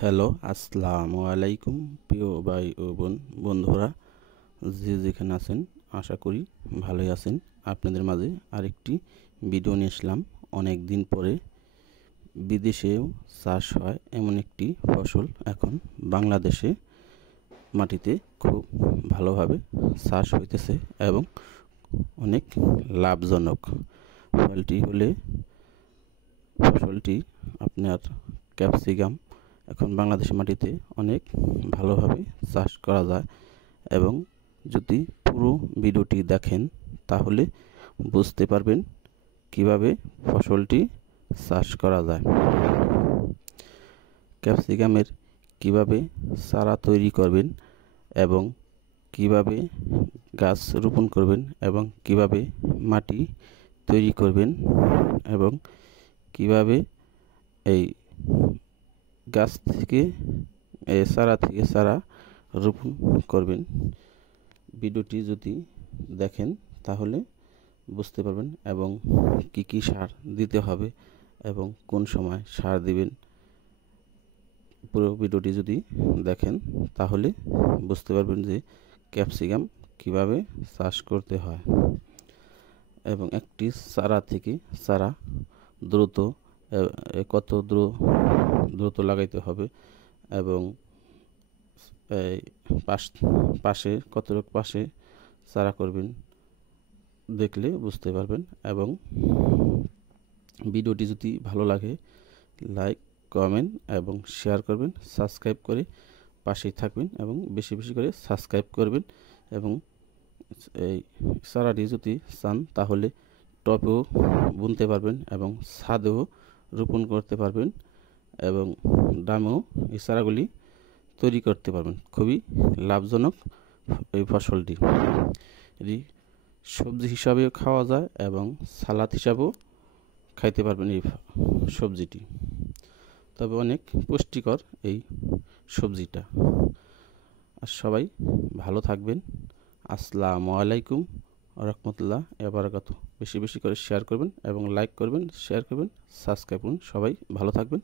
Hello, আসসালামু আলাইকুম প্রিয় ভাই ও বন্ধুরা, যে যেখানে আছেন আশা করি ভালোই আছেন। আপনাদের মাঝে আরেকটি ভিডিও নিয়ে আসলাম। অনেক দিন পরে বিদেশেও চাষ হয় এমন একটি ফসল এখন বাংলাদেশে মাটিতে খুব ভালোভাবে চাষ হইতেছে এবং অনেক লাভজনক। ফসলটি আপনার ক্যাপসিকাম এখন বাংলাদেশের মাটিতে অনেক ভালোভাবে চাষ করা যায় এবং যদি পুরো ভিডিওটি দেখেন তাহলে বুঝতে পারবেন কিভাবে ফসলটি চাষ করা যায়। ক্যাপসিকামের কিভাবে চারা তৈরি করবেন এবং কিভাবে গাছ রোপণ করবেন এবং কিভাবে মাটি তৈরি করবেন এবং কিভাবে এই গাছ থেকে চারা রোপণ করবেন, ভিডিওটি যদি দেখেন তাহলে বুঝতে পারবেন এবং কি কি সার দিতে হবে এবং কোন সময় সার দিবেন। পুরো ভিডিওটি যদি দেখেন তাহলে বুঝতে পারবেন যে ক্যাপসিকাম কিভাবে চাষ করতে হয় এবং একটি চারা থেকে চারা দ্রুত কত দ্রুত লাগাইতে হবে এবং পাশে কতটুকু পাশে চারা করবেন দেখলে বুঝতে পারবেন। এবং ভিডিওটি যদি ভালো লাগে লাইক, কমেন্ট এবং শেয়ার করবেন, সাবস্ক্রাইব করে পাশেই থাকবেন এবং বেশি বেশি করে সাবস্ক্রাইব করবেন। এবং এই চারাটি যদি চান তাহলে টবেও বুনতে পারবেন এবং ছাদেও রোপণ করতে পারবেন এবং ড্রামেও এই চারাগুলি তৈরি করতে পারবেন। খুবই লাভজনক এই ফসলটি। এটি সবজি হিসাবেও খাওয়া যায় এবং সালাদ হিসাবেও খাইতে পারবেন এই সবজিটি। তবে অনেক পুষ্টিকর এই সবজিটা। আর সবাই ভালো থাকবেন। আসসালামু আলাইকুম রাহমাতুল্লাহ ওয়া বারাকাতুহু। বেশি বেশি করে শেয়ার করবেন এবং লাইক করবেন, শেয়ার করবেন, সাবস্ক্রাইব করুন। সবাই ভালো থাকবেন।